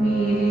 me.